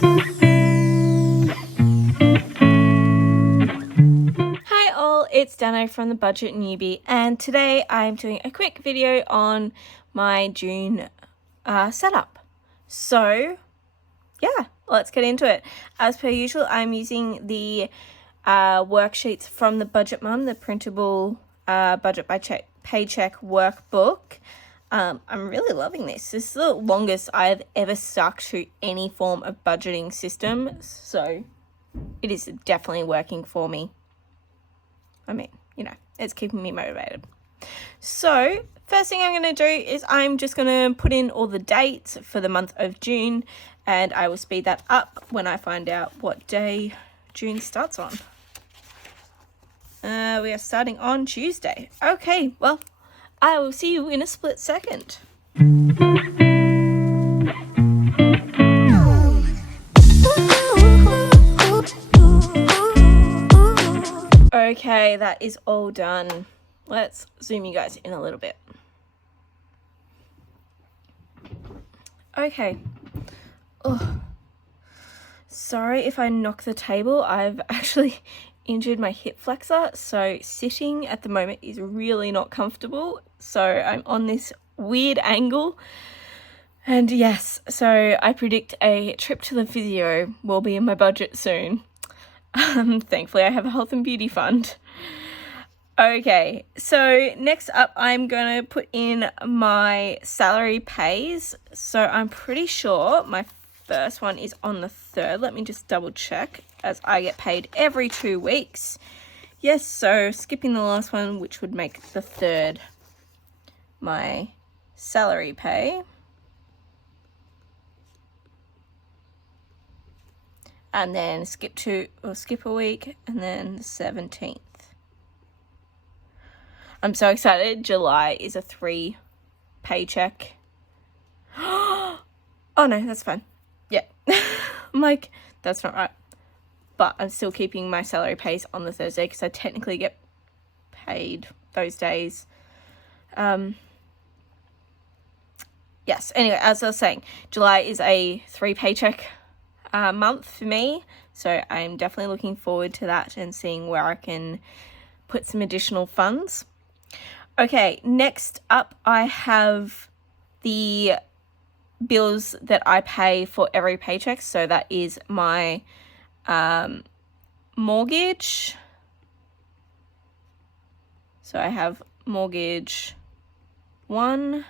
Hi all, it's Dano from the Budget Newbie, and today I'm doing a quick video on my June setup. So yeah, let's get into it. As per usual, I'm using the worksheets from the Budget Mum, the printable Budget by Paycheck workbook. I'm really loving this. This is the longest I've ever stuck to any form of budgeting system, so it is definitely working for me. I mean, you know, it's keeping me motivated. So first thing I'm going to do is I'm just going to put in all the dates for the month of June, and I will speed that up when I find out what day June starts on. We are starting on Tuesday. Okay, well, I will see you in a split second. Okay, that is all done. Let's zoom you guys in a little bit. Okay. Oh, sorry if I knock the table. I've actually injured my hip flexor, so sitting at the moment is really not comfortable. So I'm on this weird angle. And yes, so I predict a trip to the physio will be in my budget soon. Thankfully, I have a health and beauty fund. Okay, so next up, I'm going to put in my salary pays. So I'm pretty sure my first one is on the 3rd. Let me just double check, as I get paid every 2 weeks. Yes, so skipping the last one, which would make the 3rd my salary pay. And then skip a week, and then the 17th. I'm so excited. July is a 3 paycheck. Oh no, that's fine. Yeah. I'm like, that's not right. But I'm still keeping my salary pays on the Thursday because I technically get paid those days. Yes, anyway, as I was saying, July is a 3 paycheck month for me, so I'm definitely looking forward to that and seeing where I can put some additional funds. Okay, next up I have the bills that I pay for every paycheck. So that is my mortgage. So I have mortgage 1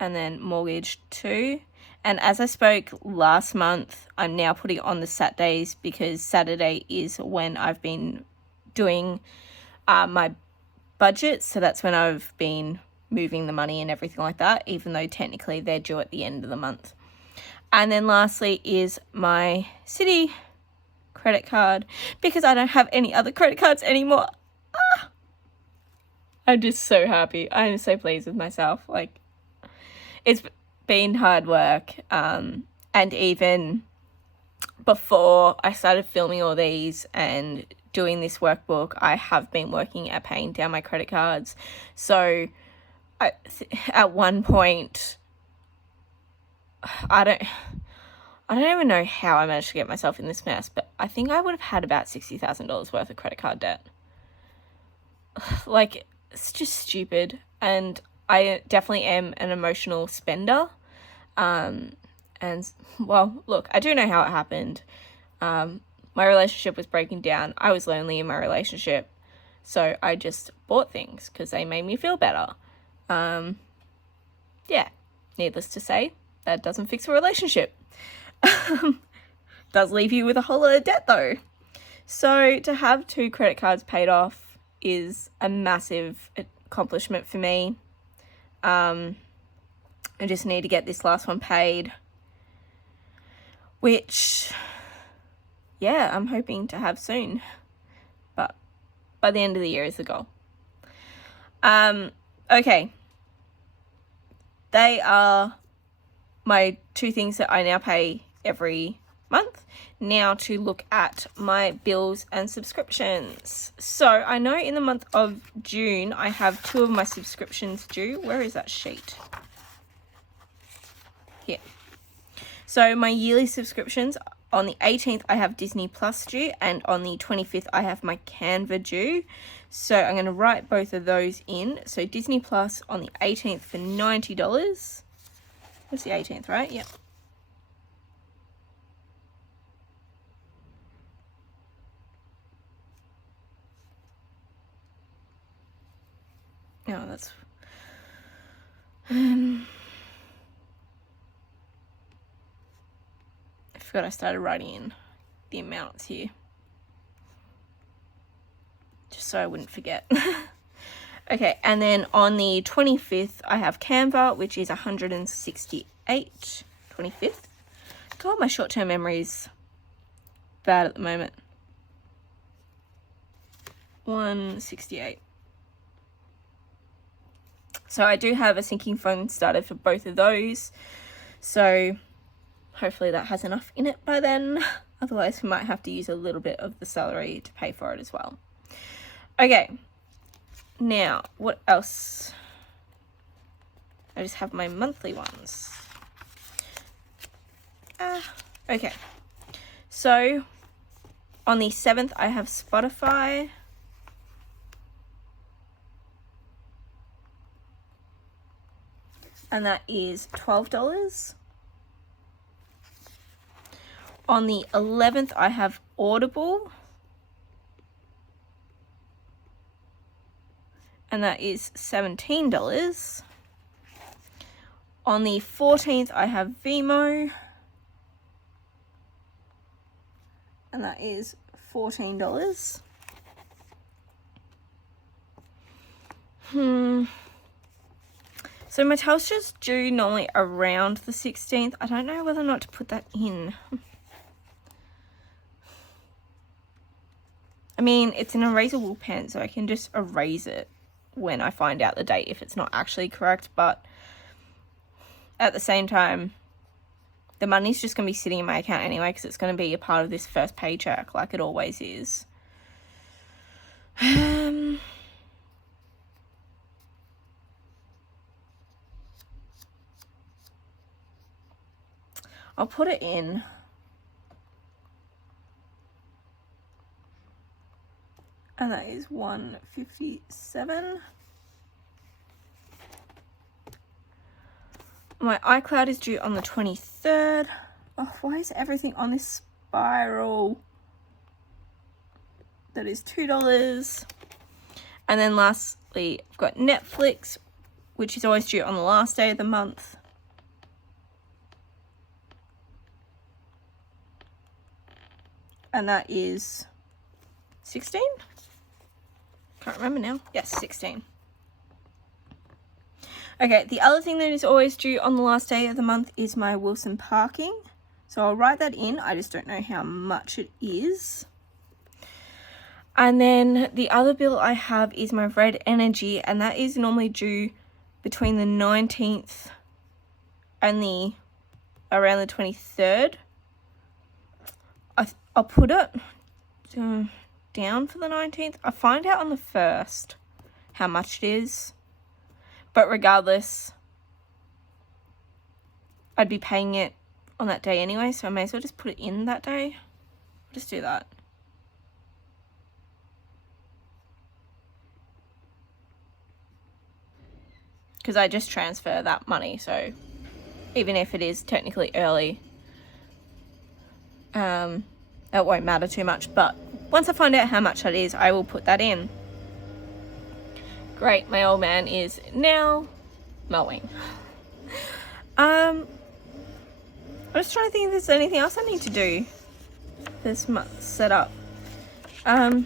and then mortgage 2. And as I spoke last month, I'm now putting on the Saturdays because Saturday is when I've been doing my budget. So that's when I've been moving the money and everything like that, even though technically they're due at the end of the month. And then lastly is my Citi credit card, because I don't have any other credit cards anymore. I'm just so happy. I'm so pleased with myself. Like, it's been hard work, and even before I started filming all these and doing this workbook, I have been working at paying down my credit cards. So at one point, I don't even know how I managed to get myself in this mess, but I think I would have had about $60,000 worth of credit card debt. Like, it's just stupid, and I definitely am an emotional spender. And well, look, I do know how it happened. My relationship was breaking down. I was lonely in my relationship, so I just bought things because they made me feel better. Yeah, needless to say, that doesn't fix a relationship. Does leave you with a whole lot of debt though. So to have 2 credit cards paid off is a massive accomplishment for me. I just need to get this last one paid, which, yeah, I'm hoping to have soon, but by the end of the year is the goal. Okay, they are my 2 things that I now pay every month. Now to look at my bills and subscriptions. So I know in the month of June I have 2 of my subscriptions due. Where is that sheet? Here. So my yearly subscriptions on the 18th, I have Disney Plus due, and on the 25th, I have my Canva due. So I'm going to write both of those in. So Disney Plus on the 18th for $90. That's the 18th, right? Yep. No, that's... I forgot I started writing in the amounts here, just so I wouldn't forget. Okay, and then on the 25th, I have Canva, which is $168. 25th. God, my short-term memory is bad at the moment. 168. So I do have a sinking fund started for both of those. So hopefully that has enough in it by then. Otherwise, we might have to use a little bit of the salary to pay for it as well. Okay. Now, what else? I just have my monthly ones. Okay. So, on the 7th, I have Spotify. And that is $12. On the 11th, I have Audible. And that is $17. On the 14th, I have Vimo. And that is $14. So my Telstra's due normally around the 16th. I don't know whether or not to put that in. I mean, it's an erasable pen, so I can just erase it when I find out the date if it's not actually correct. But at the same time, the money's just going to be sitting in my account anyway, because it's going to be a part of this first paycheck, like it always is. I'll put it in. And that is $157. My iCloud is due on the 23rd. Oh, why is everything on this spiral? That is $2. And then lastly, I've got Netflix, which is always due on the last day of the month. And that is 16? Can't remember now. Yes, 16. Okay, the other thing that is always due on the last day of the month is my Wilson parking. So I'll write that in. I just don't know how much it is. And then the other bill I have is my Red Energy, and that is normally due between the 19th and around the 23rd. I'll put it down for the 19th. I'll find out on the 1st how much it is. But regardless, I'd be paying it on that day anyway, so I may as well just put it in that day. I'll just do that. Because I just transfer that money, so even if it is technically early, it won't matter too much. But once I find out how much that is, I will put that in. Great, my old man is now mowing. I'm just trying to think if there's anything else I need to do this month set up. You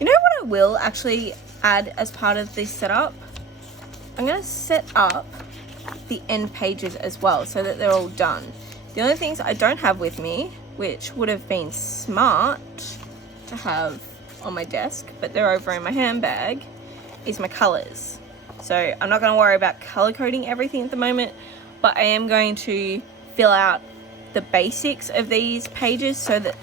know what I will actually add as part of this setup? I'm going to set up the end pages as well so that they're all done. The only things I don't have with me, which would have been smart to have on my desk, but they're over in my handbag, is my colors. So I'm not going to worry about color coding everything at the moment, but I am going to fill out the basics of these pages so that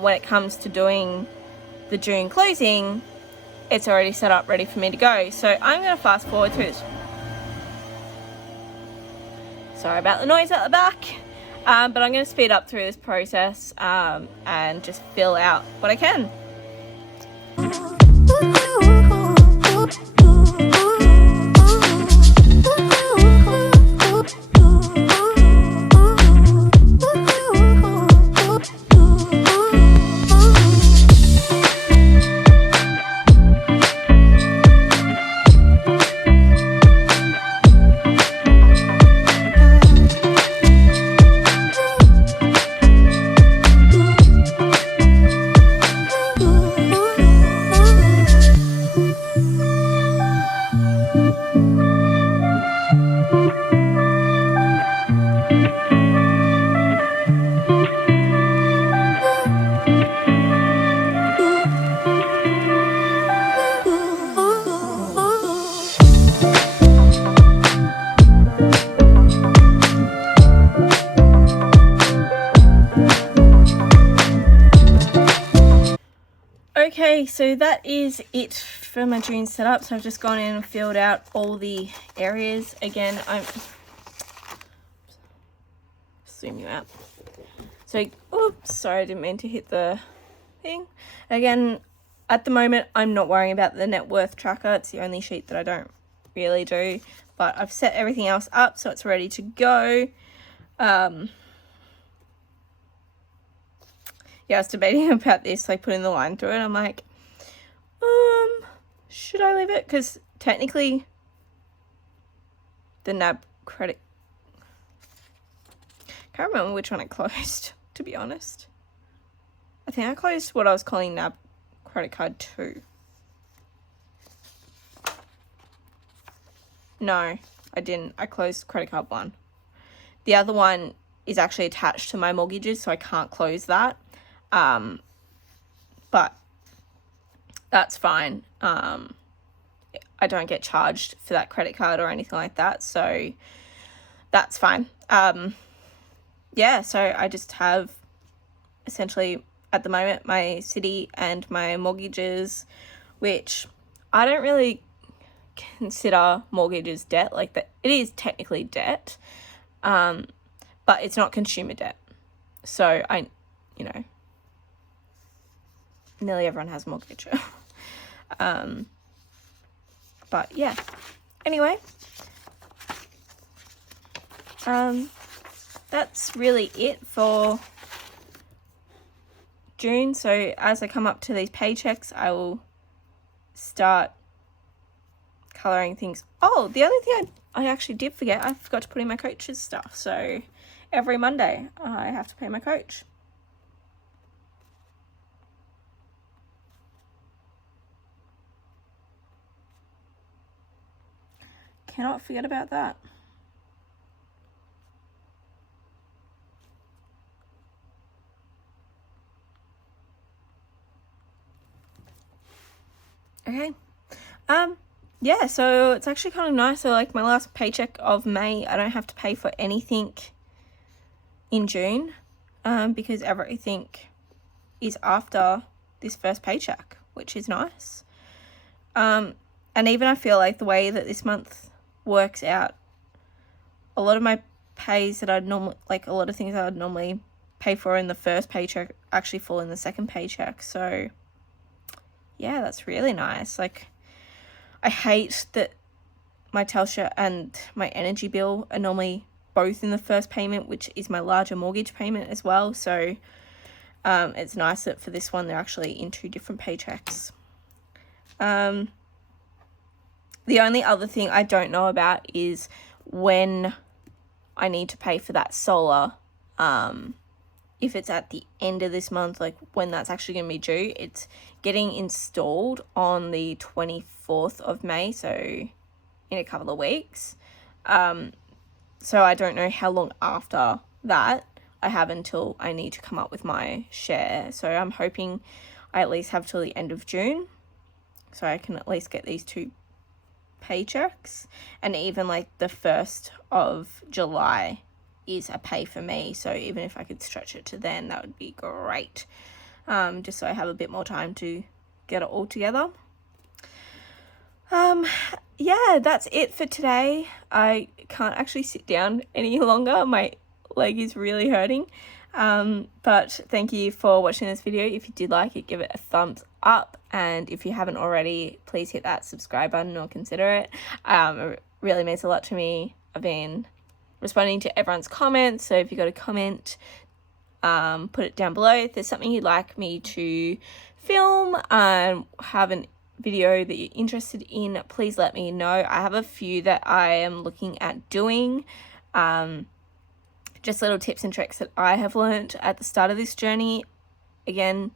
when it comes to doing the June closing, it's already set up ready for me to go. So I'm going to fast forward through this. Sorry about the noise at the back. But I'm going to speed up through this process and just fill out what I can. Okay, so that is it for my June setup. So I've just gone in and filled out all the areas. Again, I'm zoom you out. So, oops, sorry, I didn't mean to hit the thing. Again, at the moment, I'm not worrying about the net worth tracker. It's the only sheet that I don't really do. But I've set everything else up, so it's ready to go. Yeah, I was debating about this, like putting the line through it. I'm like, should I leave it? Because technically, the NAB credit, can't remember which one I closed, to be honest. I think I closed what I was calling NAB credit card 2. No, I didn't. I closed credit card 1. The other one is actually attached to my mortgages, so I can't close that. But that's fine. I don't get charged for that credit card or anything like that, so that's fine. Yeah, so I just have essentially at the moment my city and my mortgages, which I don't really consider mortgages debt. Like that, it is technically debt, but it's not consumer debt. So nearly everyone has a mortgage. But yeah, anyway, that's really it for June. So as I come up to these paychecks, I will start colouring things. Oh, the other thing I actually did forget, I forgot to put in my coach's stuff. So every Monday I have to pay my coach. Cannot forget about that. Okay. Yeah, so it's actually kind of nice. So like my last paycheck of May, I don't have to pay for anything in June, because everything is after this first paycheck, which is nice. And even I feel like the way that this month works out, a lot of my pays that I'd normally, like a lot of things that I'd normally pay for in the first paycheck actually fall in the second paycheck. So yeah, that's really nice. Like, I hate that my Telstra and my energy bill are normally both in the first payment, which is my larger mortgage payment as well. So it's nice that for this one they're actually in 2 different paychecks. The only other thing I don't know about is when I need to pay for that solar. If it's at the end of this month, like when that's actually going to be due. It's getting installed on the 24th of May, so in a couple of weeks. So I don't know how long after that I have until I need to come up with my share. So I'm hoping I at least have till the end of June, so I can at least get these 2 paychecks. And even like the 1st of July is a pay for me, so even if I could stretch it to then, that would be great, just so I have a bit more time to get it all together. Yeah, that's it for today. I can't actually sit down any longer. My leg is really hurting. But thank you for watching this video. If you did like it, give it a thumbs up, and if you haven't already, please hit that subscribe button or consider it. It really means a lot to me. I've been responding to everyone's comments, so if you got a comment, put it down below. If there's something you'd like me to film, have a video that you're interested in, please let me know. I have a few that I am looking at doing, just little tips and tricks that I have learned at the start of this journey. Again,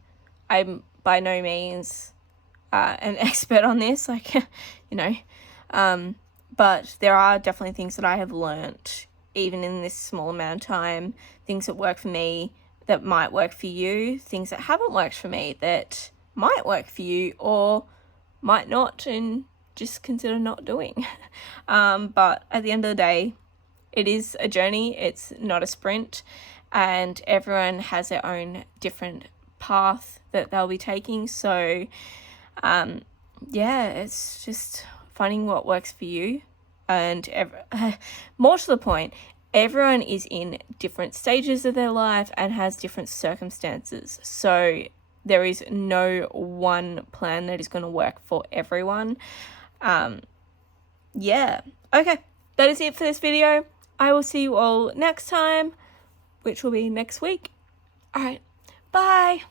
I'm by no means an expert on this, like, but there are definitely things that I have learnt, even in this small amount of time, things that work for me that might work for you, things that haven't worked for me that might work for you or might not, and just consider not doing. But at the end of the day, it is a journey, it's not a sprint, and everyone has their own different path that they'll be taking. So yeah, it's just finding what works for you. And more to the point, everyone is in different stages of their life and has different circumstances. So there is no one plan that is going to work for everyone. Yeah. Okay, that is it for this video. I will see you all next time, which will be next week. All right, bye.